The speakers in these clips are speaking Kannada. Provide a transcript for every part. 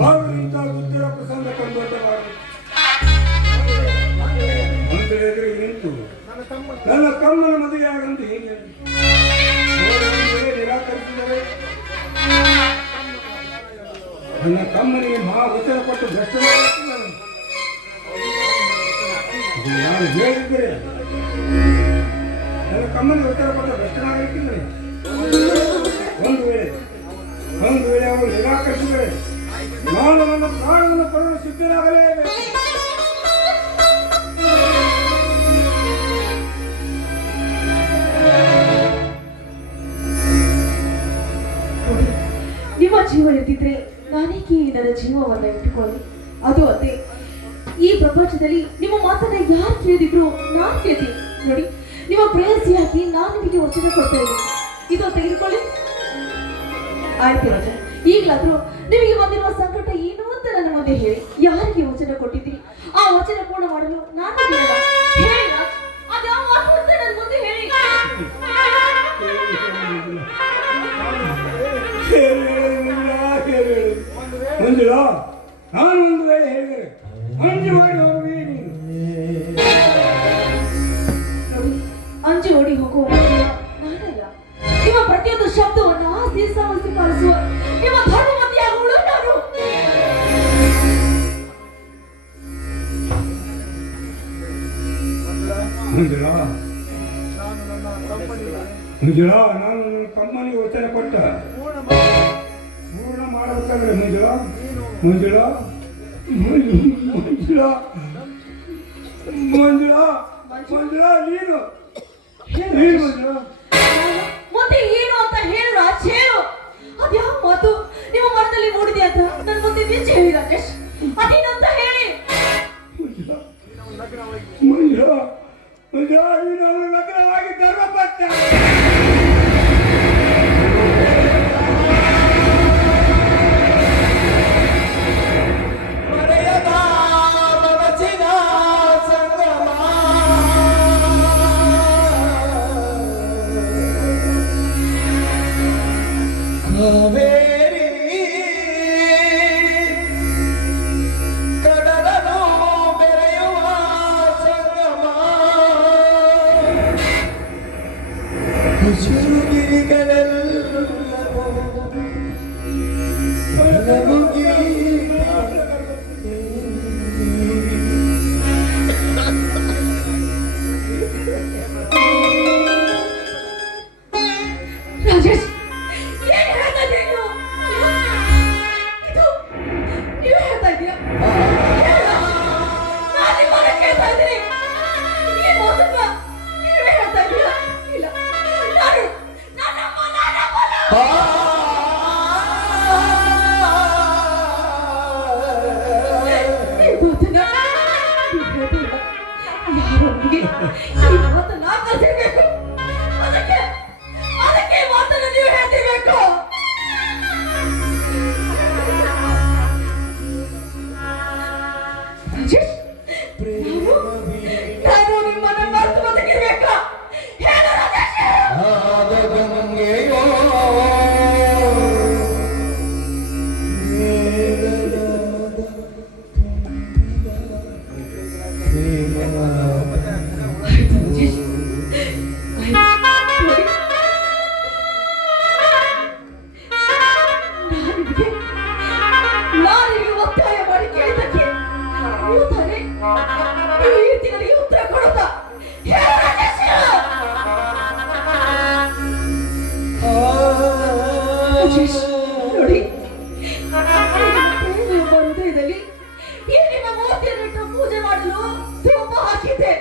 ಅವರು ಇಂಥ ಬುದ್ಧಿರ ಪ್ರಸಂಗ ಕಂಡುಕೊಳ್ಳಬಾರದು ಮಂತ್ರ ನಿಂತು ನನ್ನ ತಮ್ಮನ ಹೇಗೆ ಅವರು ಒಂದು ವೇಳೆ ನಿರಾಕರಿಸಿದರೆ ನನ್ನ ತಮ್ಮನಿಗೆ ಮಹಾ ಉತ್ತರ ಕೊಟ್ಟು ಭ್ರಷ್ಟ ನಾನು ಹೇಳಿದ್ದರೆ ನನ್ನ ತಮ್ಮನಿಗೆ ಉತ್ತರ ಕೊಟ್ಟು ಭ್ರಷ್ಟನಾಗಲಿಕ್ಕಿಲ್ಲ ಒಂದು ವೇಳೆ ಒಂದು ವೇಳೆ ಅವರು ನಿರಾಕರಿಸಿದರೆ ನಾನು ನನ್ನ ಪ್ರಾಣವನ್ನು ಕೊಡಲು ಸಿದ್ಧನಾಗಲೇಬೇಕು ನೋಡಿ, ನಿಮ್ಮ ಜೀವ ಇದ್ದಿದ್ರೆ ನಾನೇಕೆ ನನ್ನ ಜೀವವನ್ನ ಇಟ್ಟುಕೊಳ್ಳಿ? ಅದು ಅದೇ. ಈ ಪ್ರಪಂಚದಲ್ಲಿ ನಿಮ್ಮ ಮಾತನ್ನ ಯಾರು ಕೇಳಿದ್ರು ನಾನು ಕೇಳ್ತೀನಿ. ನೋಡಿ ನಿಮ್ಮ ಪ್ರೇಯಸಿಯಾಗಿ ನಾನು ನಿಮಗೆ ವಚನ ಕೊಡ್ತಾ ಇದ್ದೀನಿ. ಇದು ತೆಗೆದುಕೊಳ್ಳಿ. ಆಯ್ತು ಈಗಲಾದ್ರೂ ನಿಮಗೆ ಬಂದಿರುವ ಸಂಕಟ ಏನು ಅಂತ ನನ್ನ ಮುಂದೆ ಹೇಳಿ. ಯಾರಿಗೆ ವಚನ ಕೊಟ್ಟಿದ್ದೀರಿ? ಆ ವಚನ ಪೂರ್ಣ ಮಾಡಲು ನಾನು ಮಂಜುಳಾ ಮಂಜುಳಾ ನಾನು ತಮ್ಮನಿಗೆ ವಚನ ಕೊಟ್ಟ. ಪೂರ್ಣ ಮಾಡಬೇಕಾದ್ರೆ ಮಂಜುಳಾ ಮಂಜುಳಾ ಮಂಜು- ಮಂಜುಳ ಮಂಜುಳ ಮಂಜುಳಾ ನೀನು? ನೀನು ಮಂಜುಳಾ ಪೂಜೆ ಮಾಡಲು ಧೂಪ ಹಾಕಿದ್ದೆ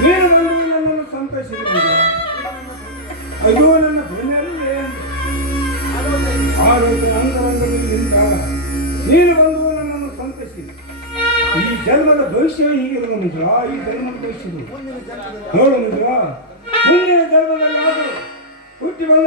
ನೀನು ನನ್ನನ್ನು ಸಂತೋಷಿಸಿದ ಅಯ್ಯೋ ನನ್ನ ಬೆನ್ನಲ್ಲಿ ಆರೋಗ್ಯ ಅಂಗರಂಗದಿಂದ ನೀನು ಬಂದು ನನ್ನನ್ನು ಸಂತೋಷಿಸಿದ ಈ ಜನ್ಮದ ಭವಿಷ್ಯ ಹೀಗಿರುವ ಮಿತ್ರ ಈ ಜನ್ಮದ ಭವಿಷ್ಯ ನೋಡು ಮಿತ್ರ ಮುಂದಿನ ಜನ್ಮದಲ್ಲಿ ಆದರೂ ಹುಟ್ಟಿ ಬಂದ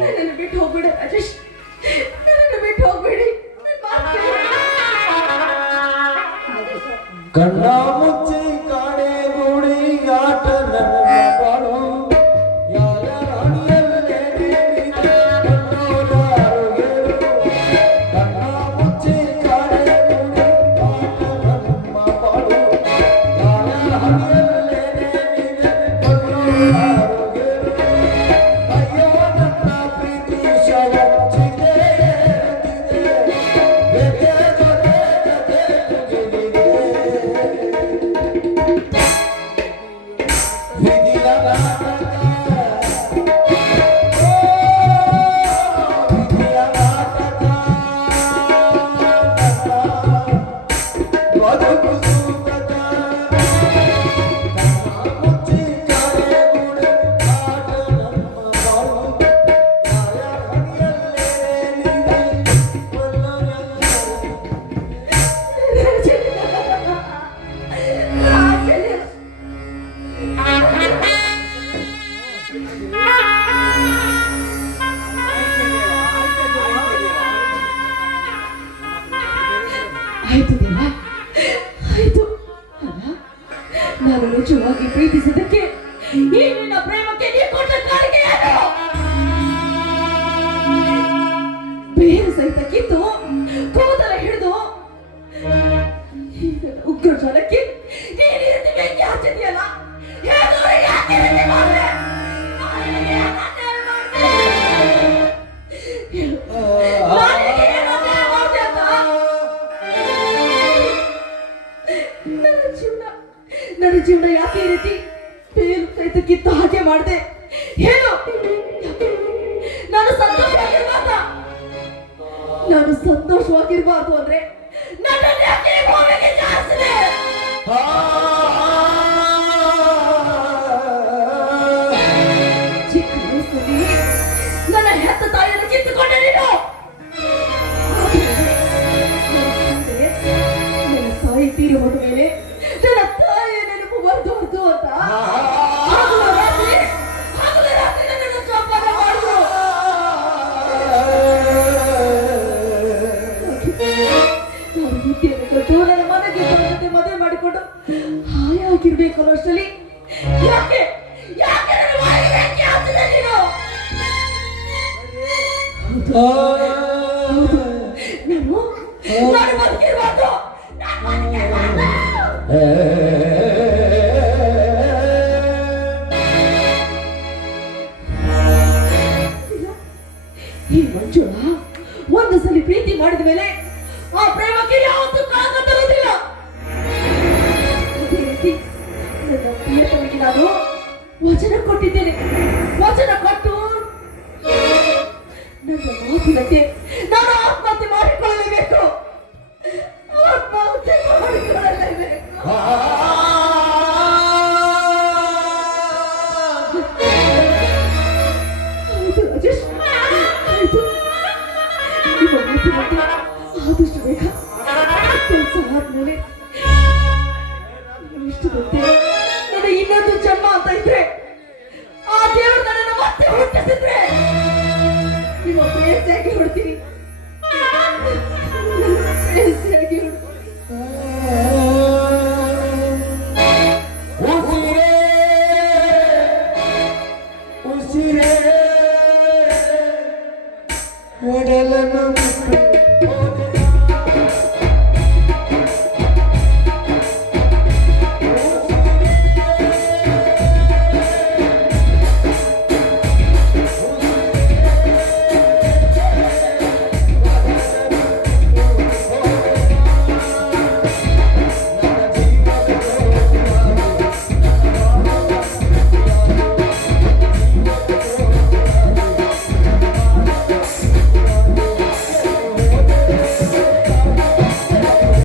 ನನ್ನನ್ನು ಬಿಟ್ಟು ಹೋಗ್ಬಿಡು ರಾಜೇಶ್ ನನ್ನನ್ನು ಬಿಟ್ಟು ಹೋಗ್ಬಿಡಿ ಕಣ್ಣ ಕೈಯಿಂದ ಕಿತ್ತು ಕೂದಲ ಹಿಡಿದು ಉಗ್ರ ಜ್ವರಕ್ಕೆ ನೀನು ಇರ್ತಿ ಬೆಂಕಿ ಹಚ್ಚಿದೆಯಲ್ಲ? ನನ್ನ ಜೀವನ ಯಾಕೆ ರೀತಿ ಬೇಲು ಕೈತು ಕಿತ್ತು ಹಾಗೆ ಮಾಡಿದೆ? ಏನು? ನಾನು ಸಂತೋಷ ನಾನು ಸಂತೋಷವಾಗಿರ್ಬಾರ್ದು ಅಂದ್ರೆ ನನ್ನನ್ನು ಭೂಮಿಗೆ ಜಾಸ್ತಿ ಯಾಕೆ? ಯಾಕೆ ನೀನು? ಈ ಮಂಜುಳ ಒಂದು ಸಲ ಪ್ರೀತಿ ಮಾಡಿದ ಮೇಲೆ ಆ ಪ್ರೇಮಕ್ಕೆ ಯಾವತ್ತು ವಚನ ಕೊಟ್ಟಿದ್ದೇನೆ. ವಚನ ಕೊಟ್ಟು ನನ್ನ ಮಾತಿನಂತೆ ನಾನು ಆತ್ಮಹತ್ಯೆ ಮಾಡಿಕೊಳ್ಳಲೇಬೇಕು. ಆತ್ಮಹತ್ಯೆ ಮಾಡಿಕೊಳ್ಳಲೇಬೇಕು. ಇನ್ನೊಂದು ಜನ್ಮ ಅಂತ ಇದ್ರೆ ಕೊಡ್ತೀನಿ